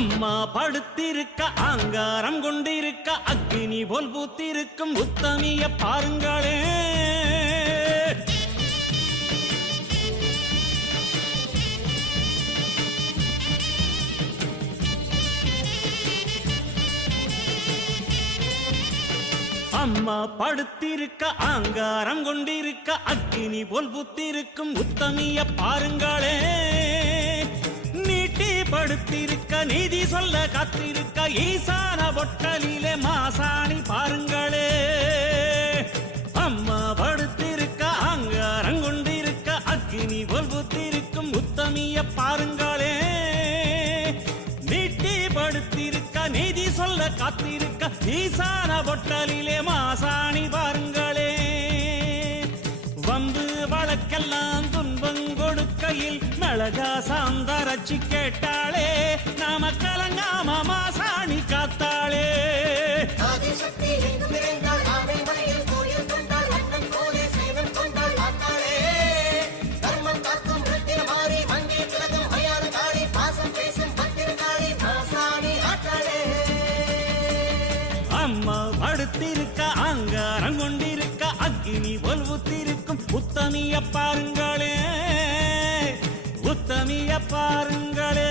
அம்மா படுத்திருக்க ஆங்காரம் கொண்டிருக்க அக்னி போல் பூத்திருக்கும் உத்தமிய பாருங்களே. அம்மா படுத்திருக்க ஆங்காரம் கொண்டிருக்க அக்னி போல் பூத்திருக்கும் உத்தமிய பாருங்களே. நீட்டி படுத்திருக்க நீதி சொல்ல காத்திருக்க ஈசான பொட்டலிலே மாசாணி பாருங்களே. அம்மா படுத்திருக்க ஆங்காரம் கொண்டிருக்க அக்னி போல் பூத்திருக்கும் உத்தமிய பாருங்களே. நீட்டி படுத்திருக்க நீதி சொல்ல காத்திருக்க ஈசான பொட்டலிலே மாசாணி பாருங்களே. வம்பு வழக்கெல்லாம் துன்பம் கொடுக்கையில் மிளகா சாந்தரச்சி கேட்டாளே. நாம கலங்காம மாசாணி காத்தாளே. அம்மா படுத்திருக்க ஆங்காரம் கொண்டிருக்க அக்னி போல் ஊத்திருக்கும் உத்தமிய பாருங்களே. உத்தமிய பாருங்களே.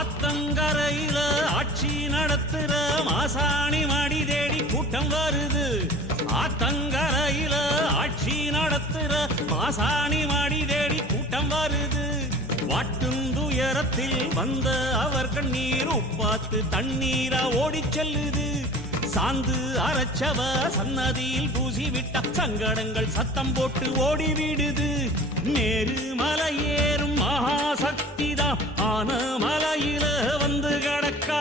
ஆத்தங்கரையில ஆட்சி நடத்துற மாசாணி மடி தேடி கூட்டம் வருது. ஆத்தங்கரையில ஆட்சி நடத்துற மாசாணி மடி தேடி கூட்டம் வருது. வாட்டும் துயரத்தில் வந்த அவர் கண்ணீர் உப்பாத்து தண்ணீரா ஓடி செல்லுது. சாந்து அரைச்சவ சன்னதியில் பூசி விட்ட சங்கடங்கள் சத்தம் போட்டு ஓடிவிடுது. நேரு மலையேறும் மகாசக்திதான் ஆன மலையில வந்து கிடக்கா.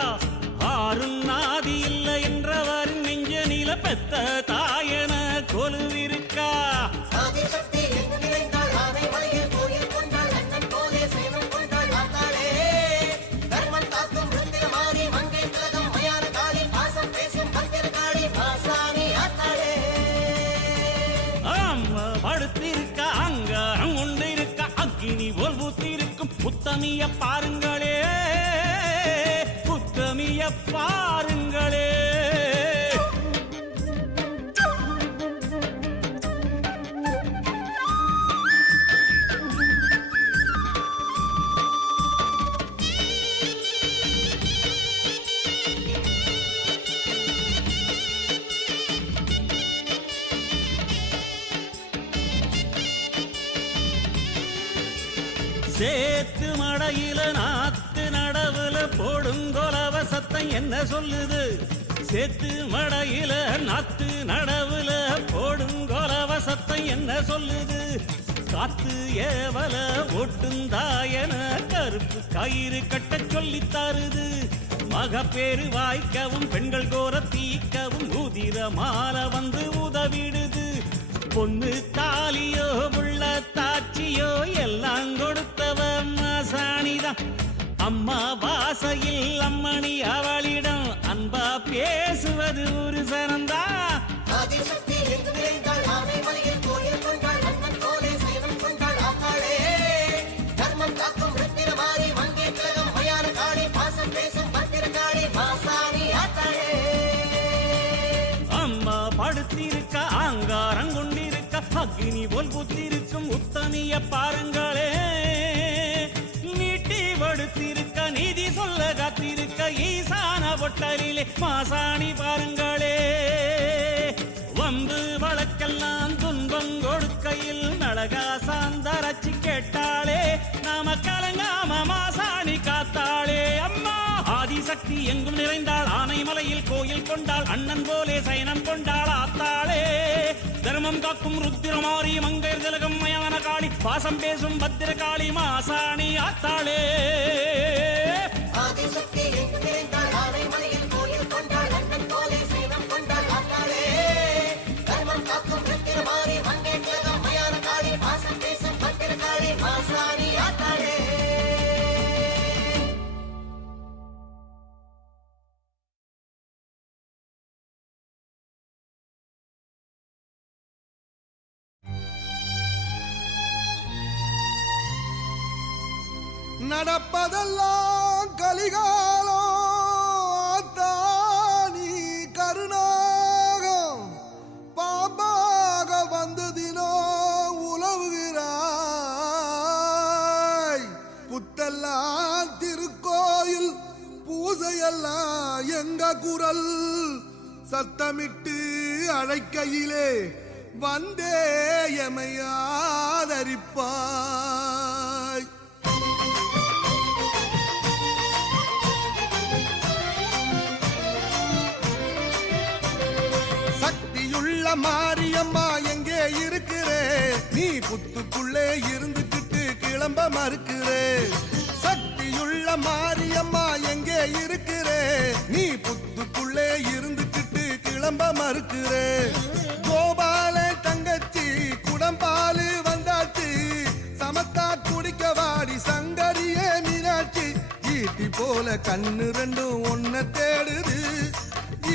ஆறும் நாதி இல்லை என்றவர் நெஞ்ச நில பெத்த தாயன கொலுவிருக்கா. படுத்திருக்க அங்காரம் கொண்டிருக்க அக்னி போல் பூத்திருக்கும் உத்தமிய பாருங்களே. உத்தமிய பாருங்களே. சேத்து மடையில நாத்து நடவுல போடுங்கொலவ சத்தம் என்ன சொல்லுது. சேத்து மடையில நாத்து நடவுல போடுங்கொலவ சத்தம் என்ன சொல்லுது. காத்து ஏவல ஒட்டுந்தாயன கருப்பு கயிறு கட்ட சொல்லி தருது. மகப்பேறு வாய்க்கவும் பெண்கள் கோர தீக்கவும் உதிர மாலை வந்து உதவிடுது. பொண்ணு தாலியோ உள்ள தாட்சியோ எல்லாம் கொடுத்தவ மாசாணிதான். அம்மா வாசையில் அம்மணி அவளிடம் அன்பா பேசுவது ஒரு சனந்தா. அம்மா படுத்திருக்க ஆங்காரம் கொண்டிருக்க அக்னி போல் புத்திருக்கும் உத்தமிய பாருங்களே. நீட்டி படுத்திருக்க நீதி சொல்ல காத்திருக்க ஈசான பொட்டலிலே மாசாணி பாருங்களே. வம்பு வழக்கெல்லாம் துன்பம் கொடுக்கையில் மிளகா சாந்தரச்சி கேட்டாளே. நாம கலங்காம மாசாணி காத்தாளே. அம்மா ஆதிசக்தி எங்கும் நிறைந்தாள். ஆனைமலையில் கோயில் கொண்டாள். அண்ணன் போலே சயனம் கொண்டாள் ஆத்தாளே. தர்மம் காக்கும் ருத்திரமாரி மங்கையர் திலகம் மயான காளி பாசம் பேசும் பத்திரகாளி மாசாணி ஆத்தாளே. ஆதிசக்தி எங்கும் நிறைந்தாள். ஆனைமலையில் கோயில் கொண்டாள். அண்ணன் போலே சயனம் கொண்டாள் ஆத்தாளே. தர்மம் காக்கும் நடப்பதெல்லாம் கலிகாலம் தானி கருணாகம் பாம்பாக வந்ததினோ உலவுகிறாய் புத்தெல்லாம் திருக்கோயில் பூசையெல்லாம் எங்க குரல் சத்தமிட்டு அழைக்கையிலே வந்தே எமையாதரிப்பாய். சக்தியுள்ள மாரியம்மா எங்கே இருக்கிறே நீ புத்துக்குள்ளே இருந்துக்கிட்டு கிளம்ப மறுக்கிறே. சக்தியுள்ள மாரியம்மா எங்கே இருக்கிறே நீ புத்துக்குள்ளே இருந்துக்கிட்டு கிளம்ப மறுக்கிறே. கோபால தங்கச்சி குடம்பாலு வந்தாச்சு சமத்தா குடிக்க வாடி சங்கரியே மீனாட்சி ஈட்டி போல கண்ணு ரெண்டும் ஒன்ன தேடுது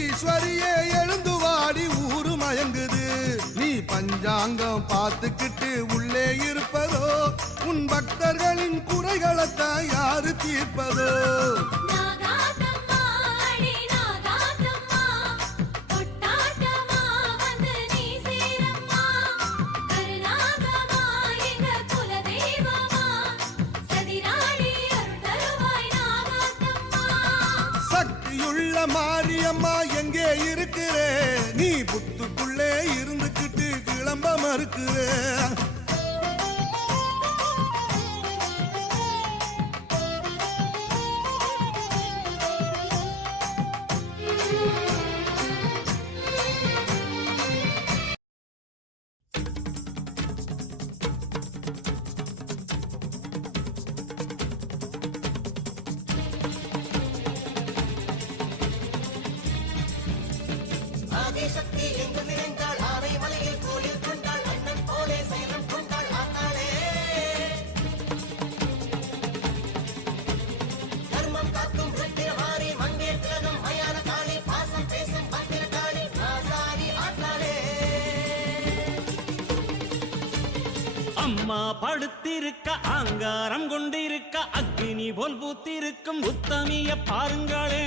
ஈஸ்வரியே எழுந்து வாடி ஊரு மயங்குது. நீ பஞ்சாங்கம் பார்த்துக்கிட்டு உள்ளே இருப்பதோ உன் பக்தர்களின் குறைகளைத்தான் யாரு தீர்ப்பதோ. மாரியம்மா எங்கே இருக்கிறே நீ புத்துக்குள்ளே இருந்துக்கிட்டு கிளம்ப மறுக்கிறே. சக்தி எங்கு நிறைந்தாள் ஆனை மலையில் கோயில் கொண்டாள் அண்ணன் போலே சைலம் கொண்டாள் ஆத்தாளே. தர்மம் காக்கும் ருத்திரவாரி மங்கே திலகம் மயான காளி பாசம் பேசும் பத்திர காளி நாசாரி ஆத்தாளே. அம்மா படுத்திருக்க ஆங்காரம் கொண்டிருக்க அக்னி போல் பூத்திருக்கும் உத்தமிய பாருங்களே.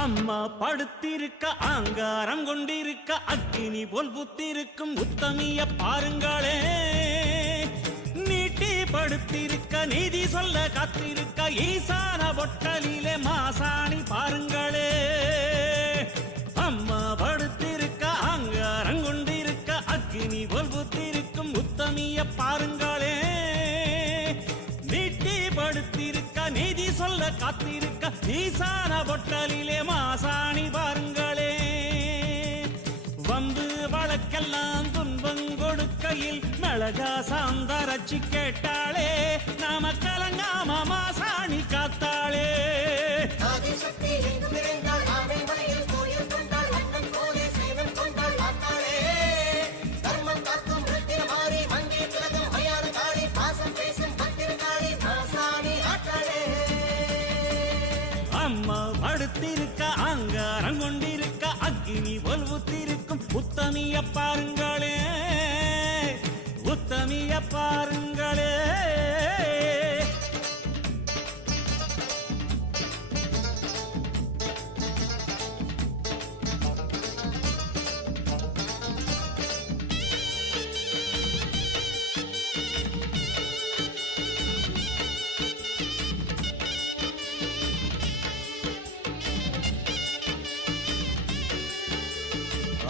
அம்மா படுத்திருக்க ஆங்காரம் கொண்டிருக்க அக்னி போல் புத்திருக்கும் உத்தமிய பாருங்களே. நீட்டி படுத்திருக்க நீதி சொல்ல காத்திருக்க ஈசான பொட்டலிலே மாசாணி பாருங்களே. அம்மா படுத்திருக்க ஆங்காரம் கொண்டிருக்க அக்னி போல் புத்திருக்கும் உத்தமிய பாருங்களே. நீட்டி படுத்திருக்க நீதி சொல்ல காத்திருக்க ஈசான பொட்டலிலே மாசாணி பாருங்களே. வந்து வழக்கெல்லாம் துன்பம் கொடுக்கையில் மிளகா சாந்தரச்சி கேட்டாளே நாம கலங்காம மாசாணி காத்தாளே. ஆதிசக்தி எங்கு நிறைந்தாள் ஆனை மலையில் கோயில் கொண்டாள் அண்ணன் போலே சைலம் கொண்டாள் ஆத்தாளே. தர்மம் காக்கும் ருத்திரமாரி மங்கே திலகம் மயான காளி பாசம் பேசும் பத்திர காளி நாசாரி ஆத்தாளே. அம்மா படுத்திருக்க ஆங்காரம் கொண்டிருக்க அக்னி போல் புத்திருக்கும் உத்தமிய பாருங்களே. உத்தமிய பாருங்களே.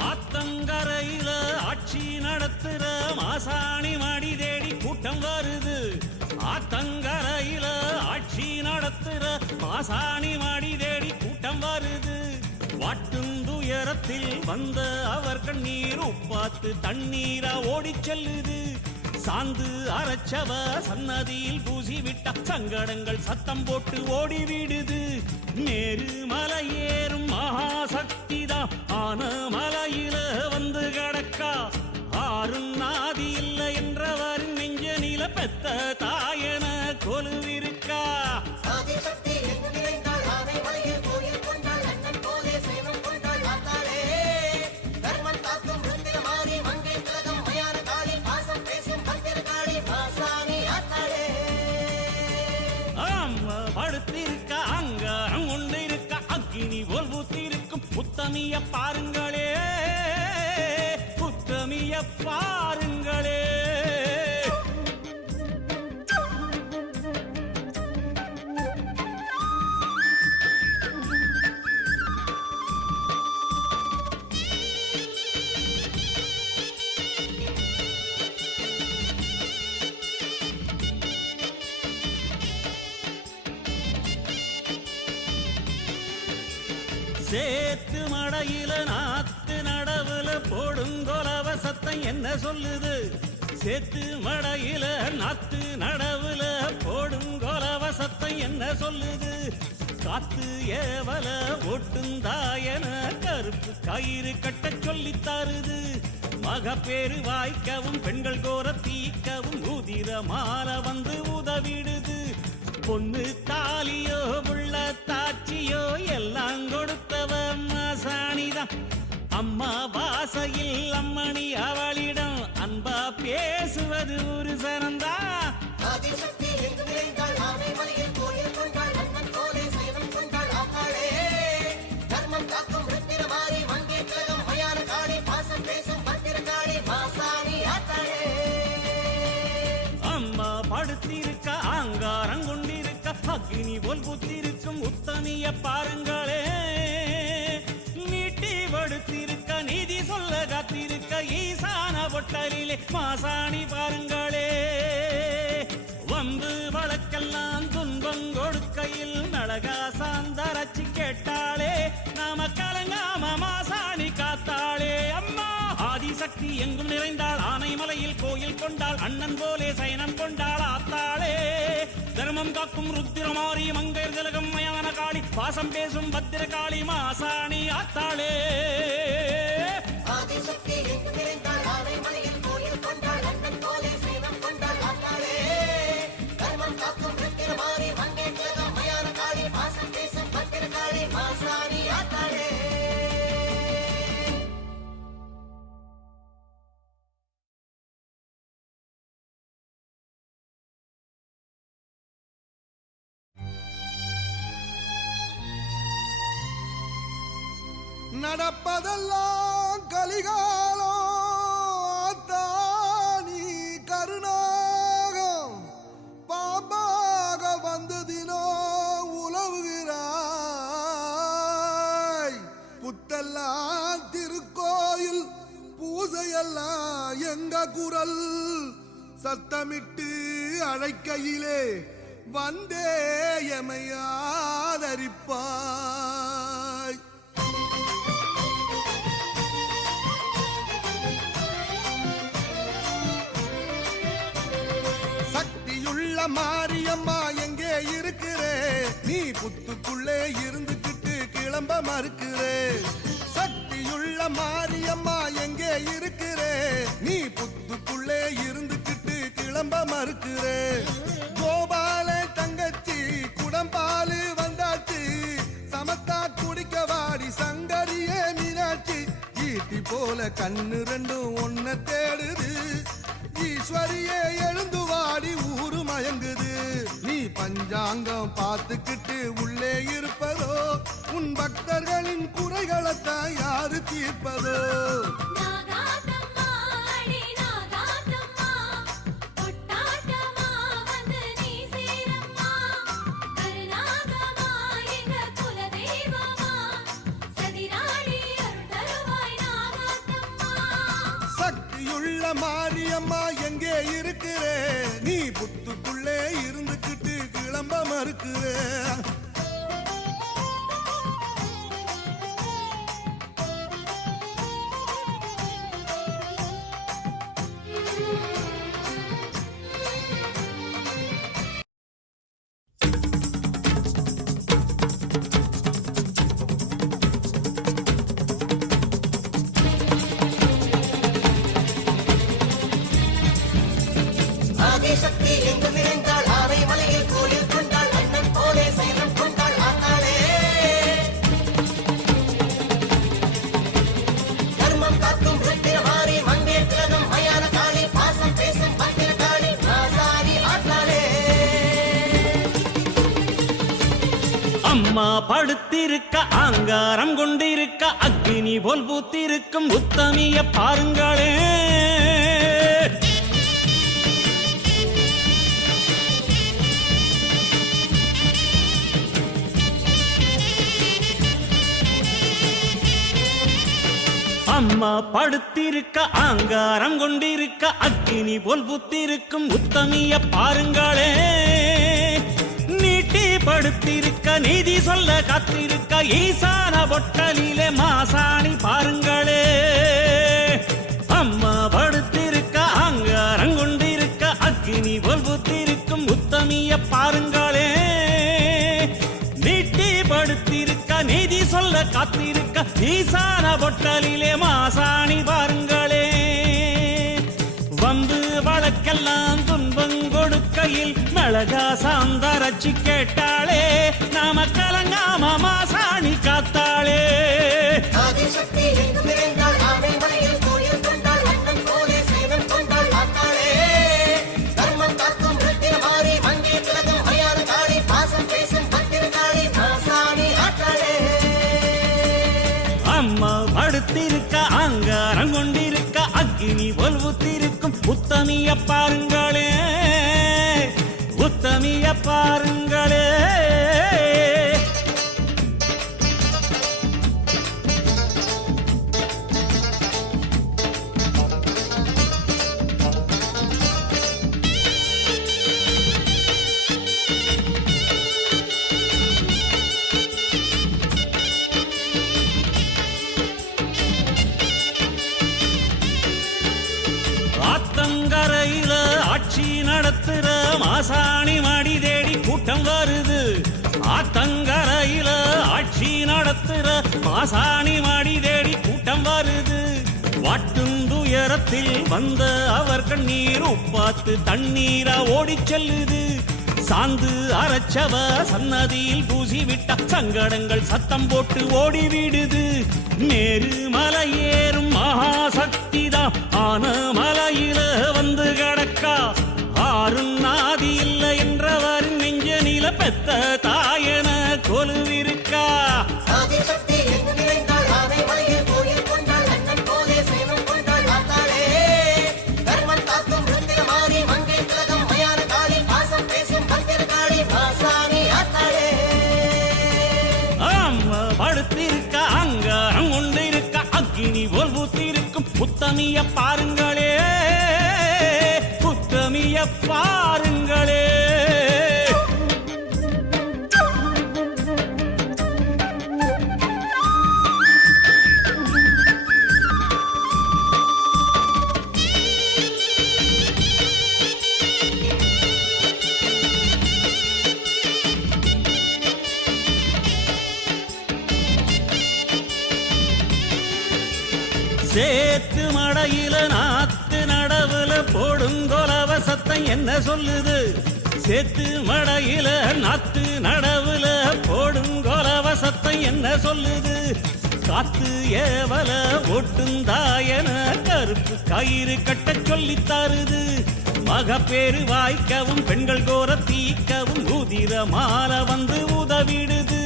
ஆத்தங்கரையில ஆட்சி நடத்துற மாசாணி மடி தேடி கூட்டம் வருது. ஆத்தங்கரையில ஆட்சி நடத்துற மாசாணி மடி தேடி கூட்டம் வருது. வாட்டும் துயரத்தில் வந்த அவர் கண்ணீர் உப்பாத்து தண்ணீரா ஓடிச் செல்லுது. சாந்து அரைச்சவ சன்னதியில் பூசிவிட்ட சங்கடங்கள் சத்தம் போட்டு ஓடிவிடுது. நேரு மலையேறும் மகாசக்திதான் ஆன மலையில வந்து கிடக்கா. ஆறும் நாதி இல்லை என்றவரின் நெஞ்ச நில பெத்த தாயன கொலுவிருக்கா. ஆதிசக்தி எங்கு நிறைந்தாள் ஆனை மலை உத்தமிய பாருங்களே, உத்தமிய பாருங்களே. சேத்து மடையில நாத்து நடவுல போடுங்கொலவ சத்தம் என்ன சொல்லுது? சேத்து மடையில நாத்து நடவுல போடுங்கொலவ சத்தம் என்ன சொல்லுது? காத்து ஏவல ஒட்டுந்தாயன கருப்பு கயிறு கட்ட சொல்லி தருது. மகப்பேறு வாய்க்கவும் பெண்கள் கோர தீக்கவும் உதிர மாலை வந்து உதவிடுது. பொண்ணு தாலியோ உள்ள தாட்சியோ எல்லாம் கொடுத்தவ மாசாணிதான். அம்மா வாசையில் அம்மணி அவளிடம் அன்பா பேசுவது ஒரு சனந்தா. ஆதிசக்தி எங்கும் நிறைந்தாள், ஆனைமலையில் கோயில் கொண்டாள், அண்ணன் போலே சைவம் கொண்டாள் ஆத்தாளே. தர்மம் காக்கும் ருத்திரமாரி, மங்கே திலகம் மயான காளி, பாசம் பேசும் பத்திரகாளி, மாசாணி ஆத்தாளே. அம்மா படுத்திருக்க ஆங்காரம் கொண்டிருக்க அக்னி போல் புத்திருக்கும் உத்தமிய பாருங்களே. நீட்டி படுத்திருக்க நீதி சொல்ல காத்திருக்க ஈசான பொட்டலிலே மாசாணி பாருங்களே. வம்பு வழக்கெல்லாம் துன்பம் கொடுக்கையில் நலகா சாந்தரச்சி கேட்டாளே. நாம கலங்காம மாசாணி காத்தாளே. அம்மா ஆதிசக்தி எங்கும் நிறைந்தாள், ஆனைமலையில் கோயில் கொண்டாள், அண்ணன் போலே சயனம் கொண்டாள் ஆத்தாளே. தர்மம் காக்கும் ருத்திரமாரி, மங்கையர் திலகம் மயான காளி, பாசம் பேசும் பத்திரகாளி, மாசாணி ஆத்தாளே. ஆதிசக்தி எங்கும் நிறைந்தாள், ஆனைமலையில் கோயில் கொண்டாள், அண்ணன் போலே சைவம் கொண்டாள் ஆத்தாளே. தர்மம் காக்கும் ருத்திரமாரி, மங்கே திலகம் மயான காளி, பாசம் பேசும் பத்திரகாளி, மாசாணி ஆத்தாளே. நடப்பதெல்லாம் கலிகாலம், தானி கருணாகம் பாம்பாக வந்து தினம் உலவுகிறாய். புத்தெல்லாம் திருக்கோயில், பூசையெல்லாம் எங்க குரல் சத்தமிட்டு அழைக்கையிலே வந்தே எமையாதரிப்பாய். சக்தியுள்ள மாரியம்மா எங்கே இருக்கிறே? நீ புத்துக்குள்ளே இருந்துகிட்டு கிளம்ப மறுக்கிறே. சக்தியுள்ள மாரியம்மா எங்கே இருக்கிறே? நீ புத்துக்குள்ளே இருந்துகிட்டு கிளம்ப மறுக்கிறே. கோபால தங்கச்சி குடம்பாலு வந்தாச்சு, சமத்தா குடிக்க வாடி சங்கரியே மீனாட்சி. ஈட்டி போல கண்ணு ரெண்டும் ஒன்ன தேடுது, ஈஸ்வரியே எழுந்து வாடி ஊரு மயங்குது. நீ பஞ்சாங்கம் பார்த்துக்கிட்டு உள்ளே இருப்பதோ, உன் பக்தர்களின் குறைகளைத்தான் யாரு தீர்ப்பதோ? சக்தியுள்ள மாரியம்மா எங்கே இருக்கிறே? நீ புத்துக்குள்ளே இருந்துகிட்டு கிளம்ப மறுக்கிறே. ஆதிசக்தி எங்கும் நிறைந்தாள், ஆனைமலையில் கோயில் கொண்டாள், அண்ணன் போலே சைவம் படுத்திருக்க ஆங்காரம் கொண்டிருக்க அக்னி போல் பூத்திருக்கும் உத்தமிய பாருங்களே. அம்மா படுத்திருக்க ஆங்காரம் கொண்டிருக்க அக்னி போல் புத்திருக்கும் உத்தமிய பாருங்களே. நீட்டி படுத்திருக்க நீதி சொல்ல காத்திருக்க ஈசான பொட்டலிலே மாசாணி பாருங்களே. அம்மா படுத்திருக்க ஆங்காரம் கொண்டிருக்க அக்னி போல் புத்திருக்கும் உத்தமிய பாருங்களே. நீட்டி படுத்திருக்க நீதி சொல்ல காத்திருக்க ஈசான பொட்டலிலே மாசாணி பாருங்களே. வம்பு வழக்கெல்லாம் துன்பம் கொடுக்கையில் மிளகா சாந்தரச்சி கேட்டாளே. நாம கலங்காம மாசாணி காத்தாளே. ஆதிசக்தி எங்கும் நிறைந்தாள் ஆனை மலையில் கோயில் கொண்டாள் அண்ணன் போலே சேவம் கொண்டாள் ஆத்தாளே. தர்மம் காக்கும் ரத்தினமாரி மங்கே திலகம் மயான காளி பாசம் பேசும் பத்திரகாளி மாசாணி ஆத்தாளே. அம்மா படுத்திருக்க ஆங்காரம் கொண்டிருக்க அக்னி போல் புத்திருக்கும் உத்தமிய பாருங்களே. உத்தமிய பாருங்களே. ஆத்தங்கரையில ஆட்சி நடத்துற மாசாணி மடி தேடி கூட்டம் வருது. ஆத்தங்கரையில ஆட்சி நடத்துற மாசாணி மடி தேடி கூட்டம் வருது. வாட்டுந்துயரத்தில் வந்த அவர் கண்ணீர் உப்பாத்து தண்ணீரா ஓடிச் செல்லுது. சாந்து அரைச்சவ சன்னதியில் பூசி விட்ட சங்கடங்கள் சத்தம் போட்டு ஓடிவிடுது. மேரு மலையேறும் மகாசக்திதான் ஆன மலையில வந்து கிடக்கா. ஆறும் நாதி இல்லை என்றவரின் நெஞ்ச நில பெத்த தாயன கொலுவிருக்கா. ஆதிசக்தி எங்கும் நிறைந்தாள் ஆனை மலையில் கோயில் கொண்டாள் அண்ணன் போலே சேவம் கொண்டாள் ஆத்தாளே. தர்மம் காக்கும் ரத்தினமாரி மங்கே திலகம் மயான காளி பாசம் பேசும் பத்திரகாளி மாசாணி ஆத்தாளே. அம்மா படுத்திருக்க அங்காரம் கொண்டிருக்க அக்னி போல் பூத்திருக்கும் உத்தமிய பாருங்களே. உத்தமிய பாருங்களே. சேத்து மடையில நாத்து நடவுல போடுங்கொலவ சத்தம் என்ன சொல்லுது. சேத்து மடையில நாத்து நடவுல போடுங்கொலவ சத்தம் என்ன சொல்லுது. காத்து ஏவல ஒட்டுந்தாயன கருப்பு கயிறு கட்ட சொல்லித் தருது. மகப்பேறு வாய்க்கவும் பெண்கள் கோர தீக்கவும் உதிர மால வந்து உதவிடுது.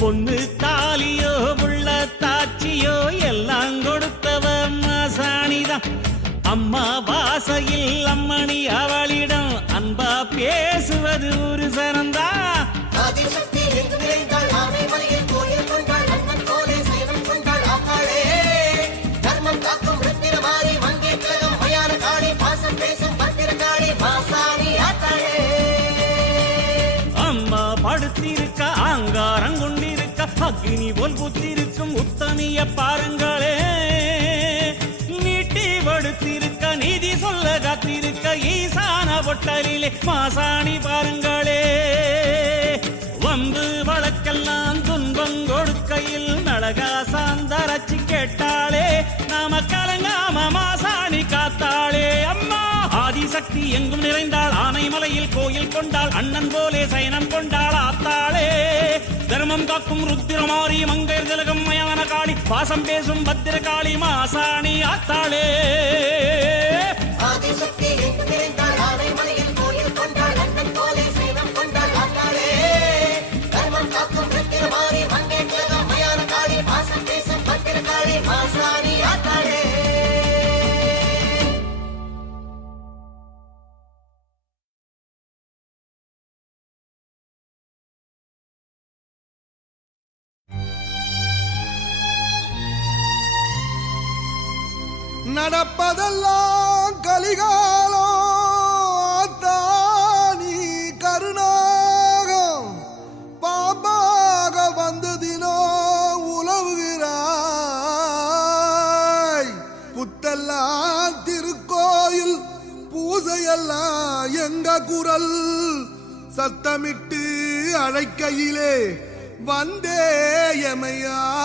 பொண்ணு தாலியோ உள்ள தாட்சியோ எல்லாம் கொடுத்தவ மாசாணிதான். அம்மா வாசையில் அம்மணி அவளிடம் அன்பா பேசுவது ஒரு சனந்தா. ஆதிசக்தி எங்கும் நிறைந்தாள் ஆனை மலையில் கோயில் கொண்டாள் அண்ணன் போலே சேவம் கொண்டாள் ஆத்தாளே. தர்மம் காக்கும் ரத்தினமாரி மங்கே திலகம் மயான காளி பாசம் பேசும் பத்திரகாளி மாசாணி ஆத்தாளே. அம்மா படுத்திருக்க ஆங்காரம் கொண்டிருக்க அக்னி போல் புத்திருக்கும் உத்தமிய பாருங்களே. நீட்டி படுத்திருக்க நீதி சொல்ல காத்திருக்க ஈசான பொட்டலிலே மாசாணி பாருங்களே. வம்பு வழக்கெல்லாம் துன்பம் கொடுக்கையில் மிளகா சாந்தரச்சி கேட்டாளே. நாம கலங்காம மாசாணி காத்தாளே. அம்மா ஆதிசக்தி எங்கும் நிறைந்தாள் ஆனை மலையில் கோயில் கொண்டாள் அண்ணன் போலே சயனம் கொண்டாள் ஆத்தாளே. தர்மம் காக்கும் ருத்திரமாரி மங்கையர் திலகம் மயான காளி பாசம் பேசும் பத்திரகாளி மாசாணி ஆத்தாளே. ஆதிசக்தி எங்கும் நிறைந்தாள் ஆனை மலையில் கோயில் கொண்டாள் அண்ணன் போலே சேவம் கொண்டாள் ஆத்தாளே. தர்மம் காக்கும் ரத்தினமாரி நடப்பதெல்லாம் கலிகாலம் தானி கருணாகம் பாம்பாக வந்து தினம் உலவுகிறாய் புத்தெல்லாம் திருக்கோயில் பூசையெல்லாம் எங்க குரல் சத்தமிட்டு அழைக்கையிலே வந்தே எமையாதரிப்பாய்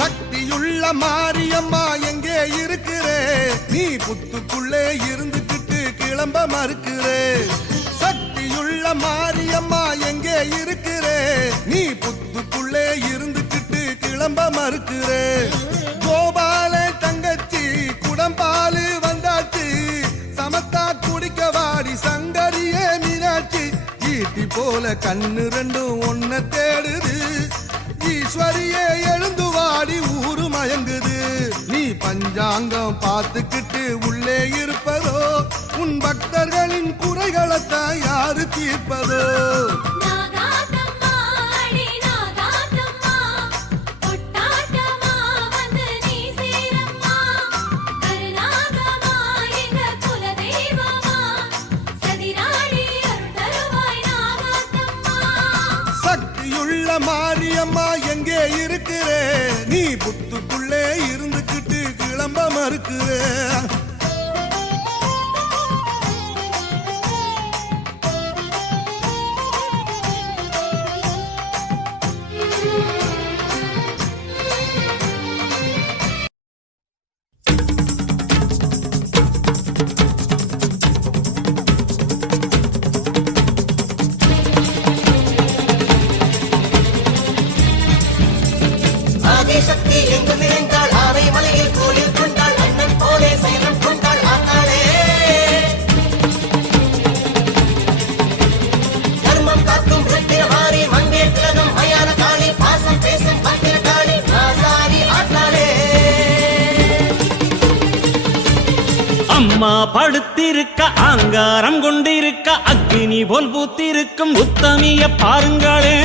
சக்தியுள்ள மாரியம்மா எங்கே இருக்கிறே நீ புத்துக்குள்ளே இருந்துகிட்டு கிளம்ப மறுக்கிறே சக்தியுள்ள மாரியம்மா எங்கே இருக்கிறே நீ புத்துக்குள்ளே இருந்துகிட்டு கிளம்ப மறுக்கிறே கோபால தங்கச்சி குடம்பாலு வந்தாச்சு சமத்தா குடிக்க வாடி சங்கரியே மீனாட்சி ஈட்டி போல கண்ணு ரெண்டும் ஒன்ன தேடுது ஈஸ்வரியே எழுந்து வாடி ஊரு மயங்குது நீ பஞ்சாங்கம் பார்த்துக்கிட்டு உள்ளே இருப்பதோ உன் பக்தர்களின் குறைகளைத்தான் யாரு தீர்ப்பதோ மாரியம்மா எங்கே இருக்கிறே நீ புத்துக்குள்ளே இருந்துகிட்டு கிளம்ப மறுக்கிறே சக்தி எங்கும் நிறைந்தாள் ஆவை மலையில் கோயில் கொண்டாள் அண்ணன் போலே சைனம் கொண்டாள் ஆத்தாளே தர்மம் காக்கும் ருத்திரமாரி மங்கே திலகம் மயான காளி பாசம் பேசும் பத்திர காளி மாசாணி ஆத்தாளே அம்மா படுத்திருக்க ஆங்காரம் கொண்டிருக்க அக்னி போல் பூத்திருக்கும் உத்தமிய பாருங்களே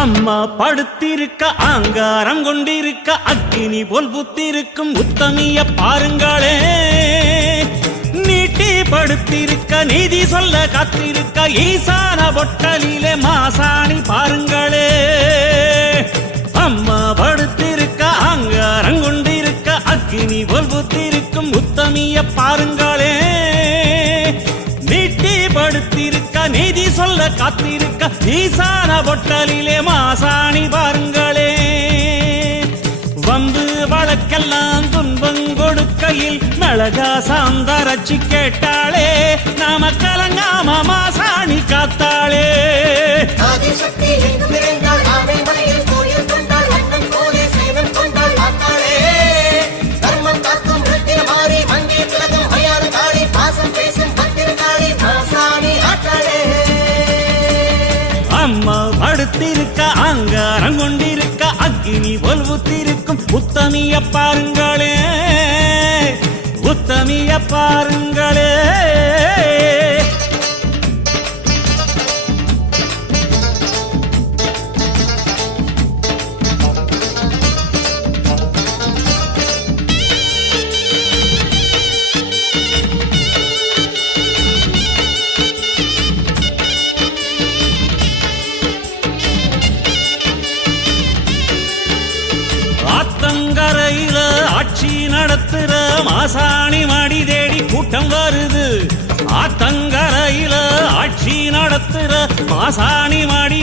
அம்மா படுத்திருக்க ஆங்காரம் கொண்டிருக்க அக்னி போல் புத்திருக்கும் உத்தமிய பாருங்களே நீட்டி படுத்திருக்க நீதி சொல்ல காத்திருக்க ஈசான பொட்டலிலே மாசாணி பாருங்களே அம்மா படுத்திருக்க ஆங்காரம் கொண்டிருக்க அக்னி போல் புத்திருக்கும் உத்தமிய பாருங்களே நீட்டி படுத்திருக்க நீதி சொல்ல காத்திருக்க ஈசான பொட்டலிலே மாசாணி பாருங்களே வம்பு வழக்கெல்லாம் துன்பம் கொடுக்கையில் மிளகா சாந்தரச்சி கேட்டாளே நாம கலங்காம மாசாணி காத்தாளே ஆதிசக்தி எங்கும் நிறைந்தாள் ஆவை மலையில் கோயில் கொண்டாள் அண்ணன் போலே சேவம் கொண்டாள் ஆத்தாளே தர்மம் காக்கும் ருத்திரமாரி மங்கே திலகம் மயான காளி பாசம் பேசும் பத்திர காளி மாசாணி ஆத்தாளே அம்மா படுத்திருக்க அங்காரம் கொண்டிருக்க அக்னி போல் புத்திருக்கும் உத்தமிய பாருங்களே உத்தமிய பாருங்களே ஆத்தங்கரையில ஆட்சி நடத்துற மாசாணி மடி தேடி கூட்டம் வருது ஆத்தங்கரையில ஆட்சி நடத்துற மாசாணி மடி